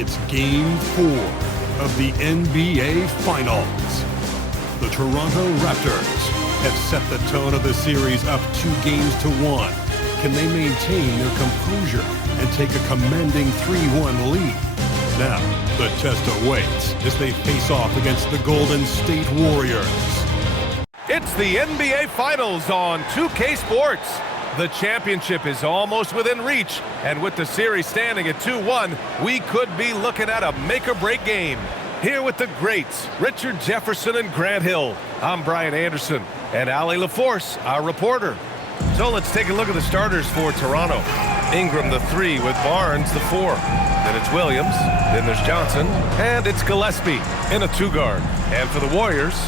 It's Game 4 of the NBA Finals. The Toronto Raptors have set the tone of the series up 2-1. Can they maintain their composure and take a commanding 3-1 lead? Now, the test awaits as they face off against the Golden State Warriors. It's the NBA Finals on 2K Sports. The championship is almost within reach, and with the series standing at 2-1, we could be looking at a make-or-break game. Here with the greats, Richard Jefferson and Grant Hill. I'm Brian Anderson, and Ali LaForce, our reporter. So let's take a look at the starters for Toronto. Ingram, the 3, with Barnes, the 4. Then it's Williams, then there's Johnson, and it's Gillespie in a 2-guard. And for the Warriors,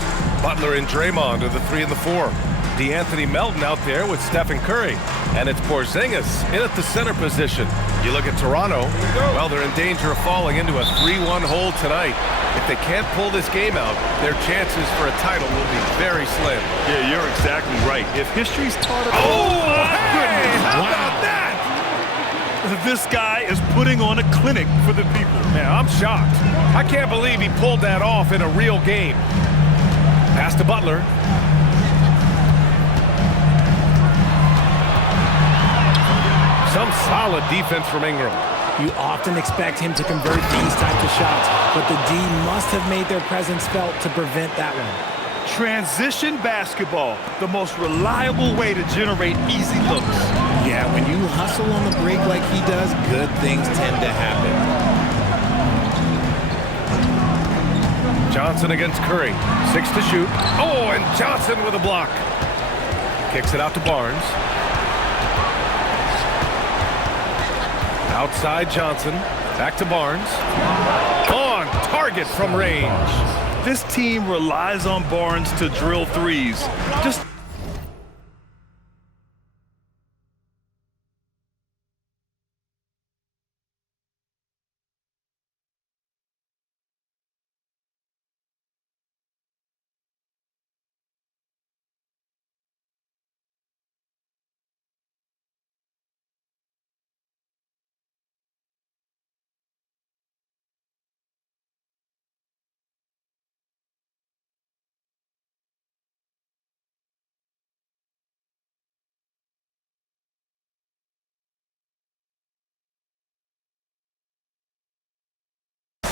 Butler and Draymond are the 3 and the 4. DeAnthony Melton out there with Stephen Curry. And it's Porzingis in at the center position. You look at Toronto, well, they're in danger of falling into a 3-1 hole tonight. If they can't pull this game out, their chances for a title will be very slim. Yeah, you're exactly right. If history's taught us... Oh, hey! How about that? This guy is putting on a clinic for the people. Man, I'm shocked. I can't believe he pulled that off in a real game. Pass to Butler. Some solid defense from Ingram. You often expect him to convert these types of shots, but the D must have made their presence felt to prevent that one. Transition basketball, the most reliable way to generate easy looks. Yeah, when you hustle on the break like he does, good things tend to happen. Johnson against Curry. 6 to shoot. Oh, and Johnson with a block. Kicks it out to Barnes. Outside Johnson. Back to Barnes. On target from range. This team relies on Barnes to drill threes. Just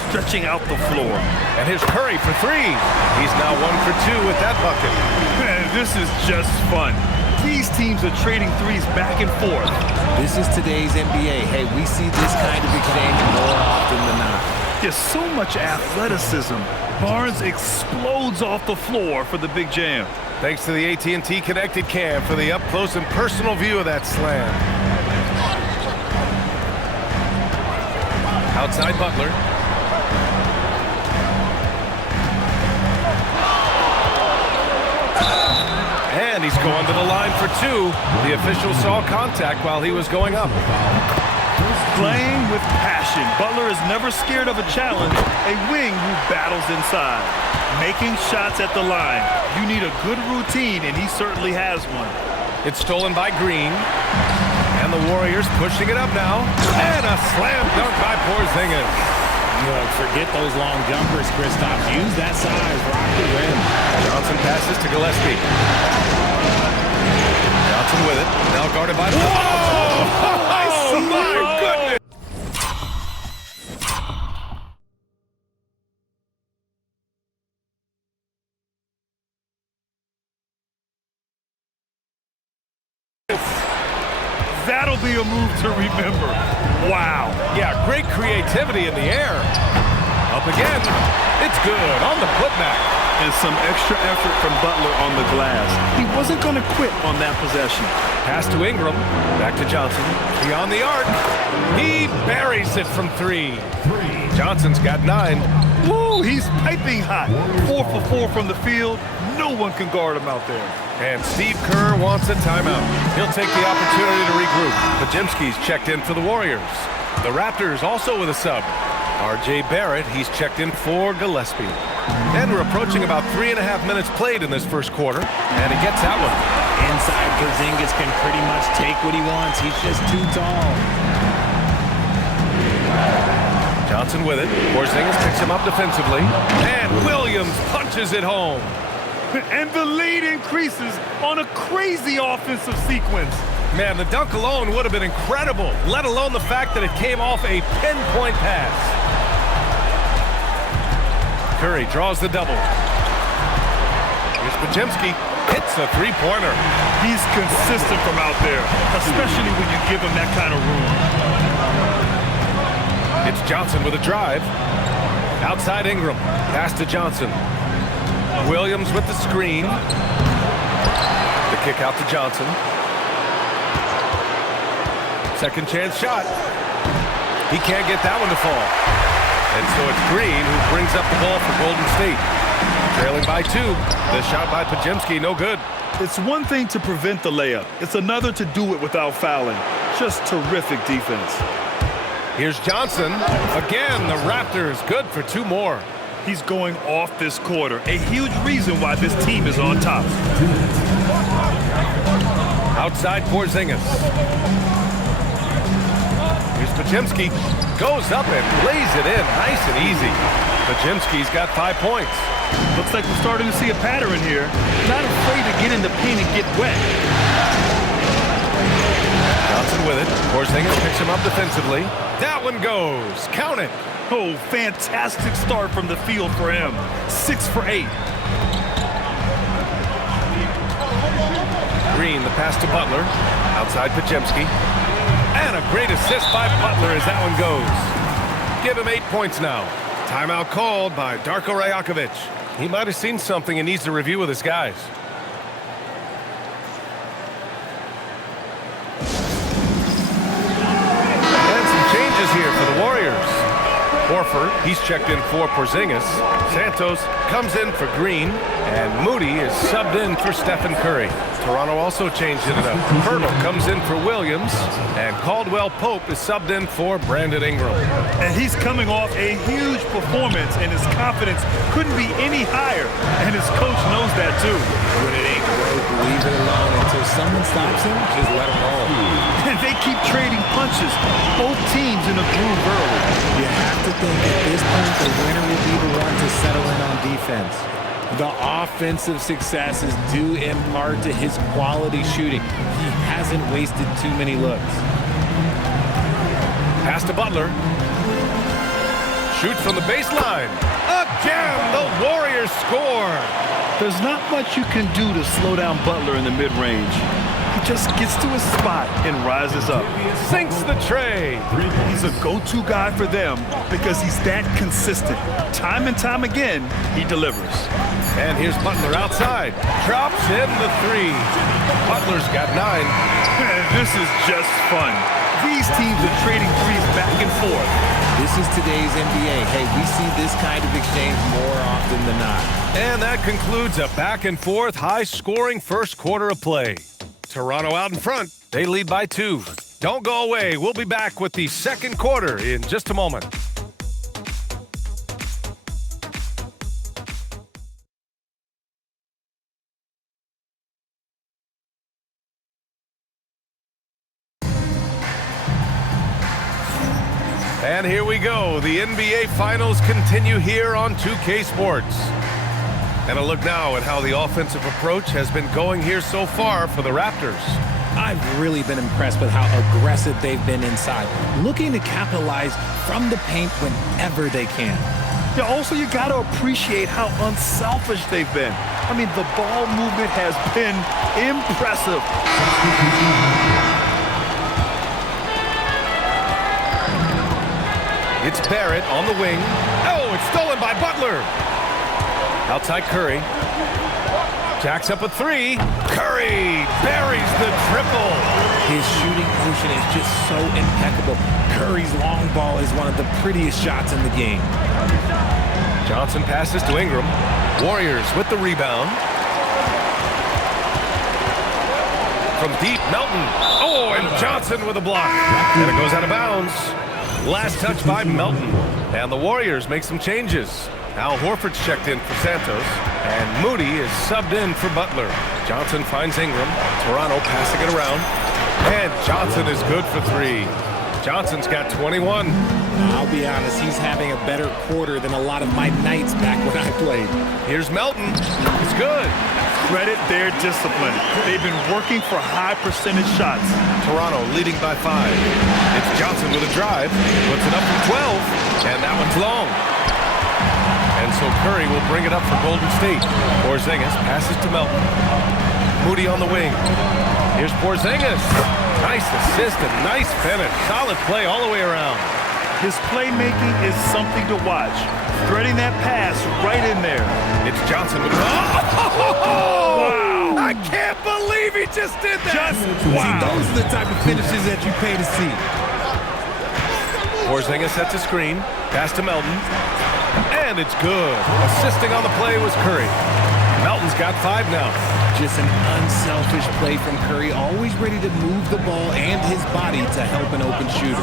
stretching out the floor. And here's Curry for 3. He's now 1 for 2 with that bucket. Man, this is just fun. These teams are trading threes back and forth. This is today's NBA. Hey, we see this kind of exchange more often than not. There's so much athleticism. Barnes explodes off the floor for the big jam. Thanks to the AT&T Connected Cam for the up-close and personal view of that slam. Outside Butler. And he's going to the line for 2. The official saw contact while he was going up. Playing with passion. Butler is never scared of a challenge. A wing who battles inside. Making shots at the line. You need a good routine, and he certainly has one. It's stolen by Green. And the Warriors pushing it up now. And a slam dunk by Porzingis. Look, forget those long jumpers, Kristaps. Use that size. Rock the rim. Johnson passes to Gillespie. Johnson with it. Now guarded by... Whoa! Oh, my goodness! That'll be a move to remember. Wow. Yeah, great creativity in the air. Up again. It's good on the putback. And some extra effort from Butler on the glass. He wasn't going to quit on that possession. Pass to Ingram. Back to Johnson. Beyond the arc. He buries it from 3. Johnson's got 9. Woo, he's piping hot. 4 for 4 from the field. No one can guard him out there. And Steve Kerr wants a timeout. He'll take the opportunity to regroup. Pajimski's checked in for the Warriors. The Raptors also with a sub. R.J. Barrett, he's checked in for Gillespie. And we're approaching about 3.5 minutes played in this first quarter. And he gets that one. Inside, Porzingis can pretty much take what he wants. He's just too tall. Johnson with it. Porzingis picks him up defensively. And Williams punches it home. And the lead increases on a crazy offensive sequence. Man, the dunk alone would have been incredible, let alone the fact that it came off a pinpoint pass. Curry draws the double. Here's Podziemski. Hits a three-pointer. He's consistent from out there, especially when you give him that kind of room. It's Johnson with a drive. Outside Ingram. Pass to Johnson. Williams with the screen. The kick out to Johnson. Second chance shot. He can't get that one to fall. And so it's Green who brings up the ball for Golden State. Trailing by 2. The shot by Podziemski, no good. It's one thing to prevent the layup. It's another to do it without fouling. Just terrific defense. Here's Johnson. Again, the Raptors good for 2 more. He's going off this quarter. A huge reason why this team is on top. Outside Porzingis. Here's Podziemski. Goes up and lays it in nice and easy. Podziemski's got 5 points. Looks like we're starting to see a pattern here. Not afraid to get in the paint and get wet. Johnson with it. Porzingis picks him up defensively. That one goes. Count it. Oh, fantastic start from the field for him. 6 for 8. Green, the pass to Butler. Outside Podziemski. And a great assist by Butler as that one goes. Give him 8 points now. Timeout called by Darko Rajakovic. He might have seen something and needs to review with his guys. And some changes here for the Warriors. Horford, he's checked in for Porzingis. Santos comes in for Green. And Moody is subbed in for Stephen Curry. Toronto also changed it up. Hurdle comes in for Williams. And Caldwell Pope is subbed in for Brandon Ingram. And he's coming off a huge performance, and his confidence couldn't be any higher. And his coach knows that too. When it ain't broke, leave it alone until someone stops him. Just let him roll. And they keep trading punches. Both teams in a groove early. You have to think at this point the winner will be the one to settle in on defense. The offensive success is due in part to his quality shooting. He hasn't wasted too many looks. Pass to Butler. Shoots from the baseline. Again, the Warriors score. There's not much you can do to slow down Butler in the mid-range. He just gets to his spot and rises up. Sinks the tray. He's a go-to guy for them because he's that consistent. Time and time again, he delivers. And here's Butler outside. Drops in the 3. Butler's got 9. This is just fun. These teams are trading threes back and forth. This is today's NBA. Hey, we see this kind of exchange more often than not. And that concludes a back-and-forth, high-scoring first quarter of play. Toronto out in front. They lead by 2. Don't go away. We'll be back with the second quarter in just a moment. And here we go. The NBA Finals continue here on 2K Sports. And a look now at how the offensive approach has been going here so far for the Raptors. I've really been impressed with how aggressive they've been inside, looking to capitalize from the paint whenever they can. Yeah, also, you got to appreciate how unselfish they've been. I mean, the ball movement has been impressive. It's Barrett on the wing. Oh, it's stolen by Butler. Outside Curry. Jacks up a 3. Curry buries the triple. His shooting motion is just so impeccable. Curry's long ball is one of the prettiest shots in the game. Johnson passes to Ingram. Warriors with the rebound. From deep, Melton. Oh, and Johnson with a block. And it goes out of bounds. Last touch by Melton. And the Warriors make some changes. Al Horford's checked in for Santos. And Moody is subbed in for Butler. Johnson finds Ingram. Toronto passing it around. And Johnson is good for 3. Johnson's got 21. I'll be honest, he's having a better quarter than a lot of my nights back when I played. Here's Melton. It's good. Credit their discipline. They've been working for high percentage shots. Toronto leading by 5. It's Johnson with a drive. Puts it up from 12. And that one's long. And so Curry will bring it up for Golden State. Porzingis passes to Melton. Moody on the wing. Here's Porzingis. Nice assist and nice finish. Solid play all the way around. His playmaking is something to watch. Threading that pass right in there. It's Johnson with... Oh! Wow! I can't believe he just did that! Wow. See, those are the type of finishes that you pay to see. Porzingis sets a screen. Pass to Melton. And it's good. Assisting on the play was Curry. Melton's got 5 now. Just an unselfish play from Curry, always ready to move the ball and his body to help an open shooter.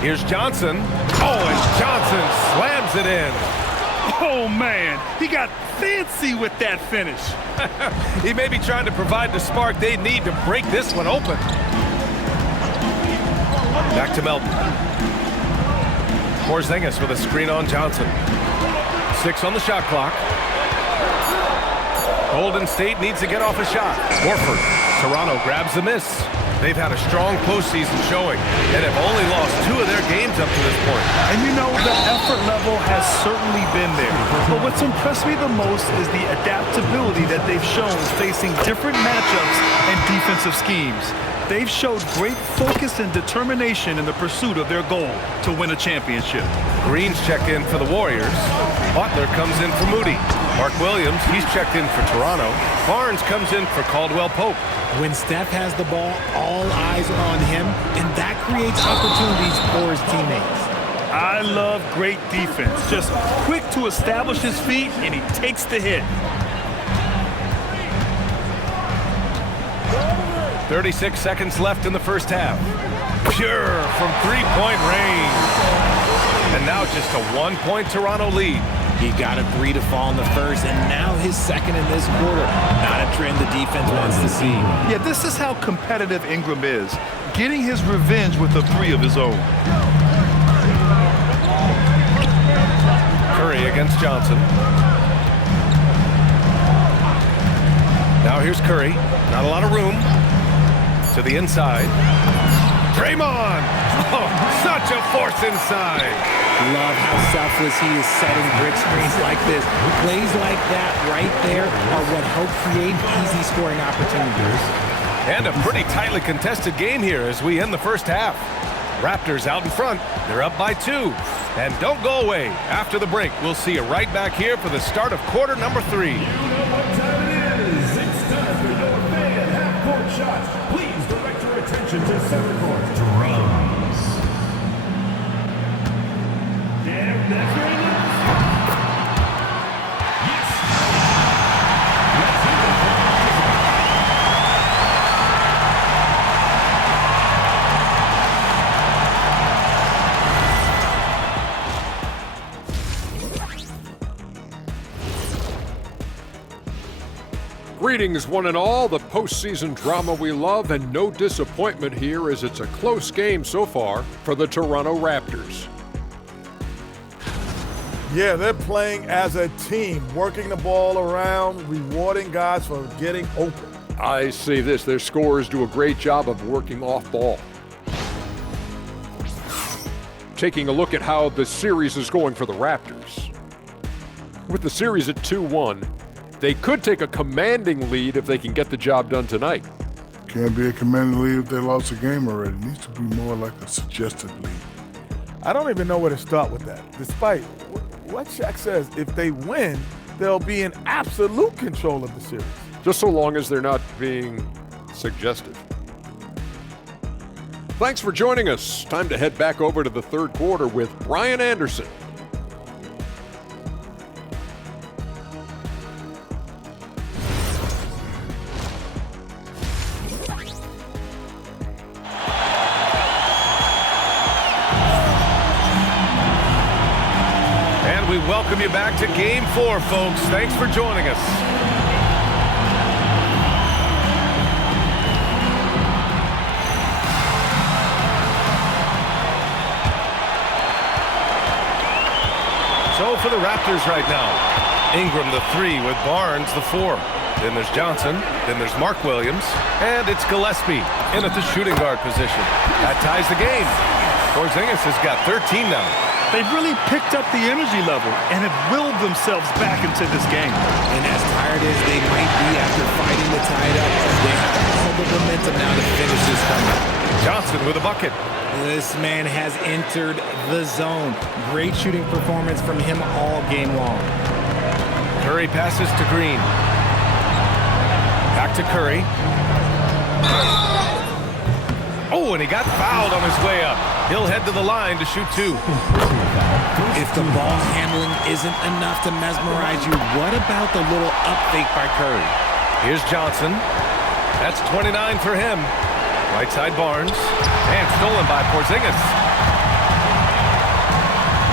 Here's Johnson. Oh, and Johnson slams it in. Oh, man. He got fancy with that finish. He may be trying to provide the spark they need to break this one open. Back to Melton. Porzingis with a screen on Johnson. 6 on the shot clock. Golden State needs to get off a shot. Horford. Toronto grabs the miss. They've had a strong postseason showing and have only lost 2 of their games up to this point. And you know, the effort level has certainly been there. But what's impressed me the most is the adaptability that they've shown facing different matchups and defensive schemes. They've showed great focus and determination in the pursuit of their goal to win a championship. Green's checked in for the Warriors. Butler comes in for Moody. Mark Williams, he's checked in for Toronto. Barnes comes in for Caldwell Pope. When Steph has the ball, all eyes are on him, and that creates opportunities for his teammates. I love great defense. Just quick to establish his feet, and he takes the hit. 36 seconds left in the first half. Pure from 3-point range. And now just a 1-point Toronto lead. He got a 3 to fall in the first, and now his second in this quarter. Not a trend the defense wants to see. Yeah, this is how competitive Ingram is. Getting his revenge with a 3 of his own. Curry against Johnson. Now here's Curry. Not a lot of room. To the inside. Draymond! Oh, such a force inside. Love how selfless he is setting brick screens like this. Plays like that right there are what help create easy scoring opportunities. And a pretty tightly contested game here as we end the first half. Raptors out in front. They're up by 2. And don't go away. After the break, we'll see you right back here for the start of quarter number 3. You know what time it is. It's time for your fan half-court shots. Please direct your attention to center court. Drums. Damn, that's right. Yes. Let's hit the Greetings, one and all. The postseason drama we love, and no disappointment here as it's a close game so far for the Toronto Raptors. Yeah, they're playing as a team, working the ball around, rewarding guys for getting open. I say this, their scorers do a great job of working off ball. Taking a look at how the series is going for the Raptors. With the series at 2-1, they could take a commanding lead if they can get the job done tonight. Can't be a commanding lead if they lost a game already. It needs to be more like a suggested lead. I don't even know where to start with that. Despite what Shaq says, if they win, they'll be in absolute control of the series. Just so long as they're not being suggestive. Thanks for joining us. Time to head back over to the third quarter with Brian Anderson. We welcome you back to Game 4, folks. Thanks for joining us. go for the Raptors right now. Ingram the 3 with Barnes the 4. Then there's Johnson. Then there's Mark Williams. And it's Gillespie in at the shooting guard position. That ties the game. Porzingis has got 13 now. They've really picked up the energy level and have willed themselves back into this game. And as tired as they might be after fighting to tie it up, they have all the momentum now to finish this comeback. Johnson with a bucket. This man has entered the zone. Great shooting performance from him all game long. Curry passes to Green. Back to Curry. Oh, and he got fouled on his way up. He'll head to the line to shoot 2. If the ball handling isn't enough to mesmerize you, what about the little up fake by Curry? Here's Johnson. That's 29 for him. Right side Barnes. And stolen by Porzingis.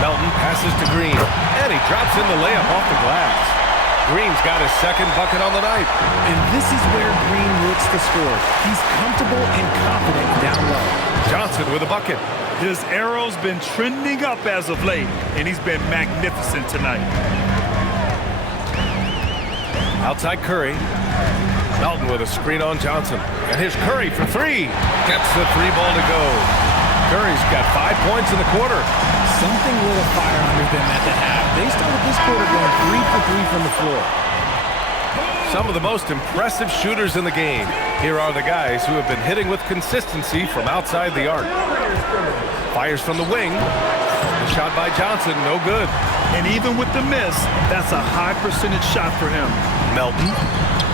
Melton passes to Green. And he drops in the layup off the glass. Green's got his second bucket on the night. And this is where Green looks to score. He's comfortable and confident down low. Johnson with a bucket. His arrow's been trending up as of late, and he's been magnificent tonight. Outside Curry. Melton with a screen on Johnson. And here's Curry for 3. Gets the 3-ball to go. Curry's got 5 points in the quarter. Something lit a fire under them at the half. They started this quarter going 3 for 3 from the floor. Some of the most impressive shooters in the game. Here are the guys who have been hitting with consistency from outside the arc. Fires from the wing. The shot by Johnson, no good. And even with the miss, that's a high percentage shot for him. Melton.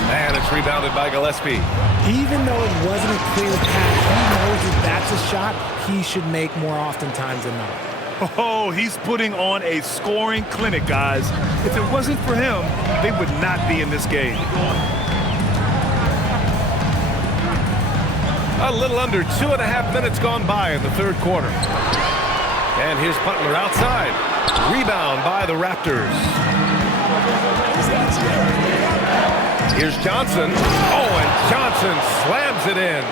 And it's rebounded by Gillespie. Even though it wasn't a clear pass, he knows that that's a shot he should make more oftentimes than not. Oh, he's putting on a scoring clinic, guys. If it wasn't for him, they would not be in this game. A little under 2.5 minutes gone by in the third quarter. And here's Butler outside. Rebound by the Raptors. Here's Johnson. Oh, and Johnson slams it in.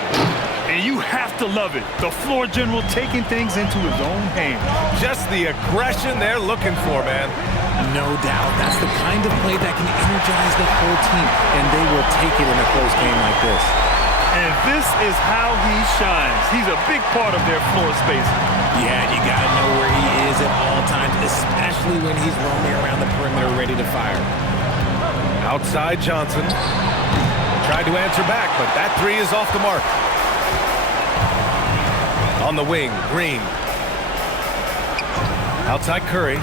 And you have to love it. The floor general taking things into his own hands. Just the aggression they're looking for, man. No doubt. That's the kind of play that can energize the whole team, and they will take it in a close game like this. And this is how he shines. He's a big part of their floor space. Yeah, you got to know where he is at all times, especially when he's roaming around the perimeter ready to fire. Outside Johnson. Tried to answer back, but that 3 is off the mark. On the wing, Green. Outside Curry.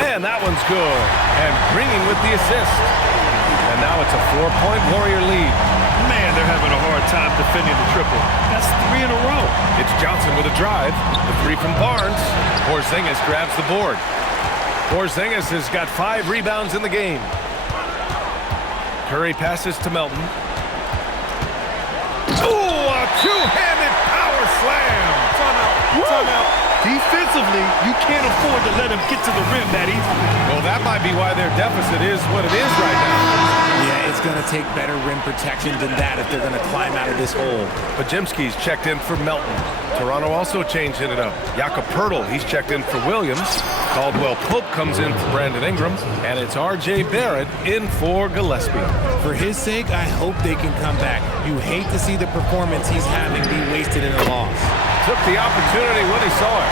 And that one's good. And Green with the assist. And now it's a 4-point Warrior lead. Man, they're having a hard time defending the triple. That's 3 in a row. It's Johnson with a drive. The 3 from Barnes. Porzingis grabs the board. Porzingis has got 5 rebounds in the game. Curry passes to Melton. Ooh, a two-handed power slam. Timeout. Defensively, you can't afford to let him get to the rim that easily. Well, that might be why their deficit is what it is right now. Yeah, it's going to take better rim protection than that if they're going to climb out of this hole. Pajemski's checked in for Melton. Toronto also changing it up. Jakob Poeltl, he's checked in for Williams. Caldwell Pope comes in for Brandon Ingram. And it's R.J. Barrett in for Gillespie. For his sake, I hope they can come back. You hate to see the performance he's having be wasted in a loss. Took the opportunity when he saw it.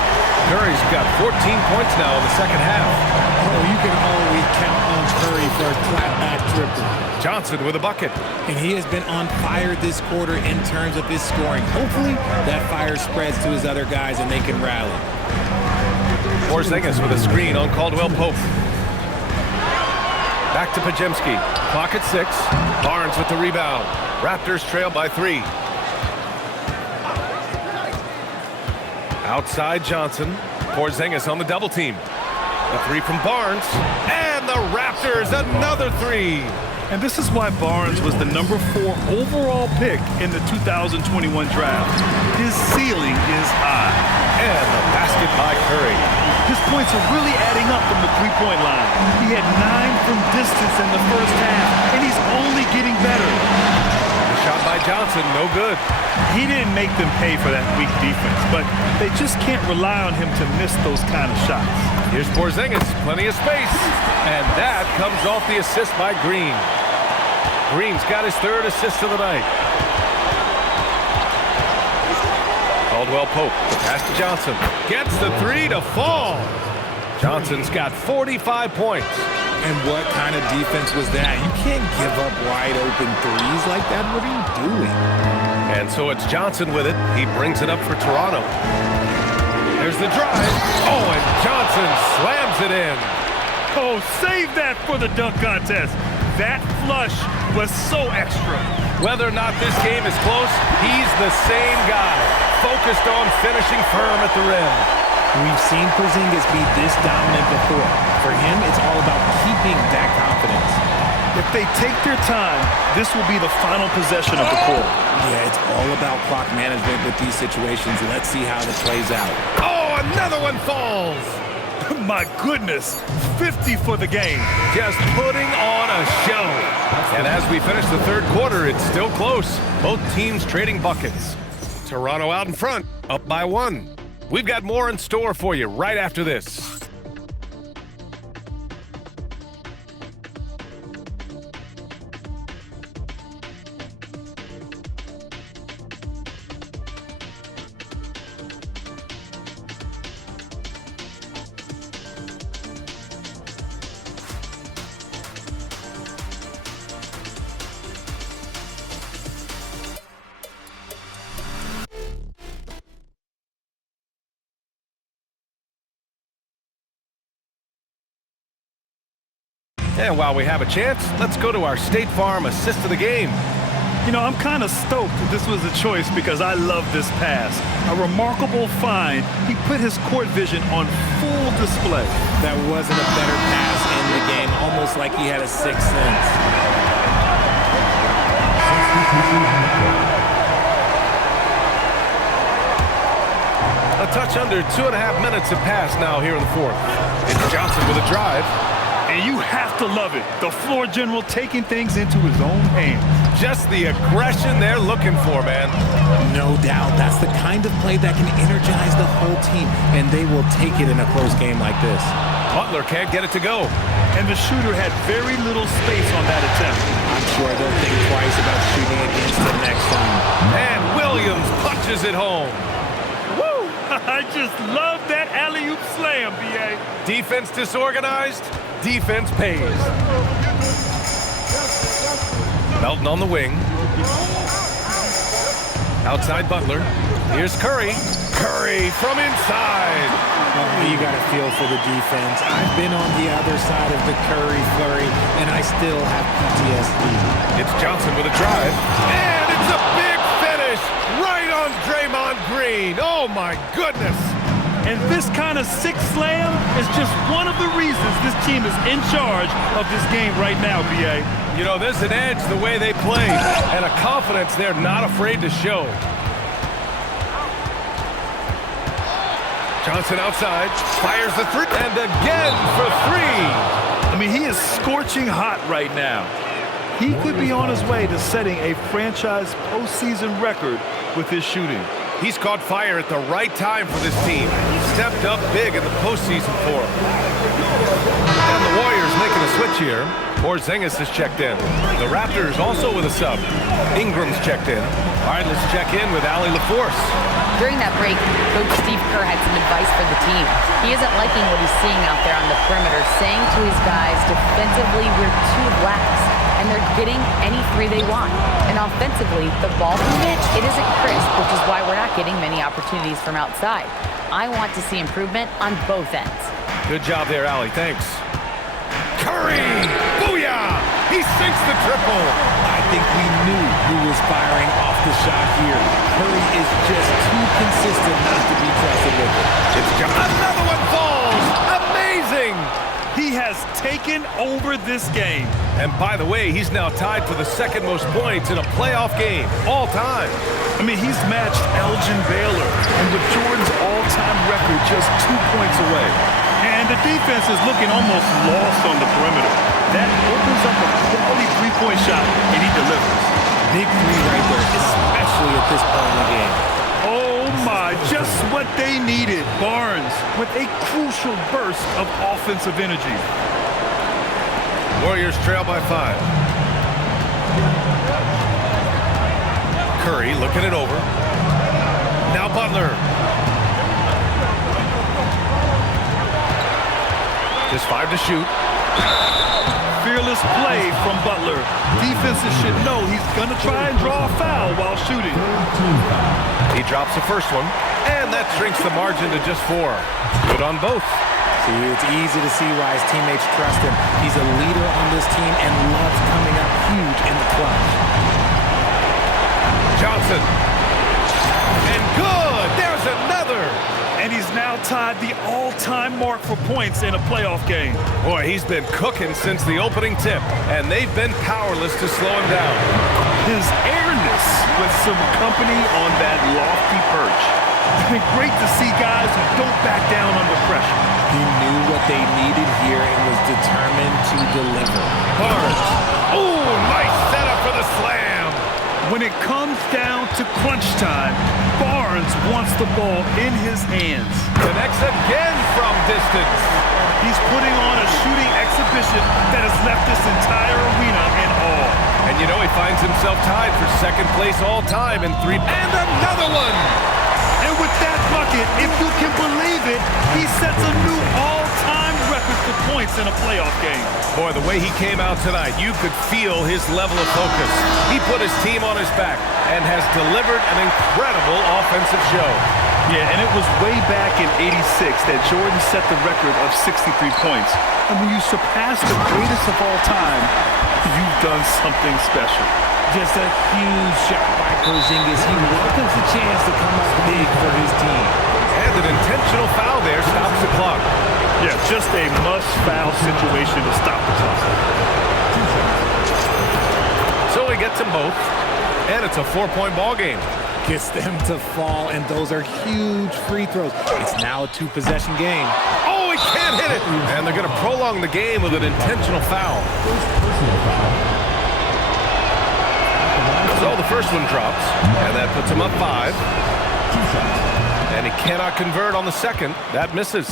Curry's got 14 points now in the second half. Oh, you can always count on Curry for a clapback triple. Johnson with a bucket. And he has been on fire this quarter in terms of his scoring. Hopefully, that fire spreads to his other guys and they can rally. Porzingis with a screen on Caldwell Pope. Back to Pajemski. Clock at 6. Barnes with the rebound. Raptors trail by 3. Outside Johnson. Porzingis on the double team. The 3 from Barnes. And the Raptors, another 3. And this is why Barnes was the number 4 overall pick in the 2021 draft. His ceiling is high. And the basket by Curry. His points are really adding up from the three-point line. He had 9 from distance in the first half, and he's only getting better. The shot by Johnson, no good. He didn't make them pay for that weak defense, but they just can't rely on him to miss those kind of shots. Here's Porzingis, plenty of space. And that comes off the assist by Green. Green's got his third assist of the night. Caldwell Pope, the pass to Johnson. Gets the three to fall. Johnson's got 45 points. And what kind of defense was that? You can't give up wide open threes like that. What are you doing? And so it's Johnson with it. He brings it up for Toronto. There's the drive. Oh, and Johnson slams it in. Oh, save that for the dunk contest. That flush was so extra. Whether or not this game is close, he's the same guy, focused on finishing firm at the rim. We've seen Porzingis be this dominant before. For him, it's all about keeping that confidence. If they take their time, this will be the final possession of the quarter. Yeah, it's all about clock management with these situations. Let's see how this plays out. Oh, another one falls. My goodness, 50 for the game. Just putting on a show. And as we finish the third quarter, it's still close. Both teams trading buckets. Toronto out in front, up by 1. We've got more in store for you right after this. And while we have a chance, let's go to our State Farm assist of the game. You know, I'm kind of stoked that this was a choice because I love this pass. A remarkable find. He put his court vision on full display. That wasn't a better pass in the game, almost like he had a sixth sense. A touch under 2.5 minutes have passed now here in the fourth. It's Johnson with a drive. And you have to love it. The floor general taking things into his own hands. Just the aggression they're looking for, man. No doubt. That's the kind of play that can energize the whole team, and they will take it in a close game like this. Butler can't get it to go. And the shooter had very little space on that attempt. I'm sure they'll think twice about shooting against him next time. And Williams punches it home. Woo! I just love that alley-oop slam, B.A. Defense disorganized. Defense pays. Melton on the wing. Outside Butler. Here's Curry. Curry from inside. You got to feel for the defense. I've been on the other side of the Curry flurry, and I still have PTSD. It's Johnson with a drive. And it's a big finish right on Draymond Green. Oh, my goodness. And this kind of sick slam is just one of the reasons this team is in charge of this game right now, B.A. You know, there's an edge the way they play and a confidence they're not afraid to show. Johnson outside, fires the three, and again for three. I mean, he is scorching hot right now. He could be on his way to setting a franchise postseason record with his shooting. He's caught fire at the right time for this team. He stepped up big in the postseason for him. And the Warriors making a switch here. Porzingis is checked in. The Raptors also with a sub. Ingram's checked in. All right, let's check in with Allie LaForce. During that break, Coach Steve Kerr had some advice for the team. He isn't liking what he's seeing out there on the perimeter, saying to his guys, defensively, we're too lax, and they're getting any three they want. And offensively, the ball movement, it isn't crisp, which is why we're not getting many opportunities from outside. I want to see improvement on both ends. Good job there, Allie. Thanks. Curry! Booyah! He sinks the triple. I think we knew who was firing off the shot here. Curry is just too consistent not to be trusted with it. It's another one falls. Amazing! He has taken over this game. And by the way, he's now tied for the second most points in a playoff game all time. I mean, he's matched Elgin Baylor, and with Jordan's all-time record just 2 points away. And the defense is looking almost lost on the perimeter. That opens up a quality three-point shot, and he delivers. big three right there, especially at this point in the game. Oh my, just what they needed. Barnes with a crucial burst of offensive energy. Warriors trail by 5. Curry looking it over. Now Butler. Just 5 to shoot. Fearless play from Butler. Defenses should know he's going to try and draw a foul while shooting. He drops the first one, and that shrinks the margin to just 4. Good on both. See, it's easy to see why his teammates trust him. He's a leader on this team and loves coming up huge in the clutch. Johnson. And good! There's another! And he's now tied the all-time mark for points in a playoff game. Boy, he's been cooking since the opening tip, and they've been powerless to slow him down. His airness with some company on that lofty perch. It's been great to see guys who don't back down under pressure. He knew what they needed here and was determined to deliver. Barnes. Oh, nice setup for the slam. When it comes down to crunch time, Barnes wants the ball in his hands. Connects again from distance. He's putting on a shooting exhibition that has left this entire arena in awe. And you know he finds himself tied for second place all time in 3. And another one! And with that bucket, if you can believe it, he sets a new all-time record for points in a playoff game. Boy, the way he came out tonight, you could feel his level of focus. He put his team on his back and has delivered an incredible offensive show. Yeah, and it was way back in '86 that Jordan set the record of 63 points. And when you surpass the greatest of all time, you've done something special. Just a huge shot by Porzingis. He welcomes the chance to come up big for his team. And an intentional foul there stops the clock. Yeah, just a must-foul situation to stop the clock. So he gets them both, and it's a 4-point ball game. Gets them to fall, and those are huge free throws. It's now a 2-possession game. Oh, he can't hit it! And they're going to prolong the game with an intentional foul. So the first one drops, and that puts him up 5. And he cannot convert on the second. That misses.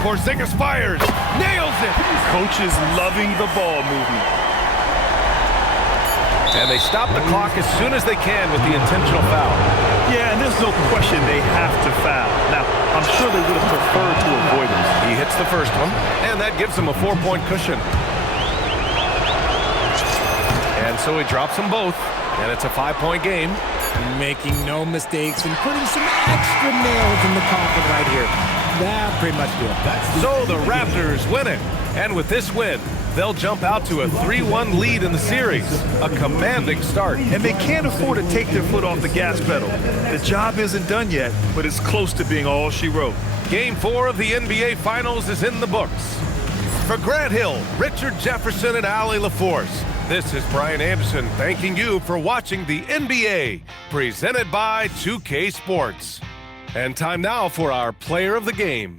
Porzingis fires, nails it. Coaches loving the ball movement. And they stop the clock as soon as they can with the intentional foul. Yeah, and there's no question they have to foul. Now, I'm sure they would have preferred to avoid this. He hits the first one, and that gives him a 4-point cushion. And so he drops them both, and it's a 5-point game. Making no mistakes and putting some extra nails in the coffin right here. That pretty much do it. So the Raptors win it. And with this win, they'll jump out to a 3-1 lead in the series. A commanding start. And they can't afford to take their foot off the gas pedal. The job isn't done yet, but it's close to being all she wrote. Game 4 of the NBA Finals is in the books. For Grant Hill, Richard Jefferson, and Allie LaForce, this is Brian Anderson thanking you for watching the NBA, presented by 2K Sports. And time now for our player of the game.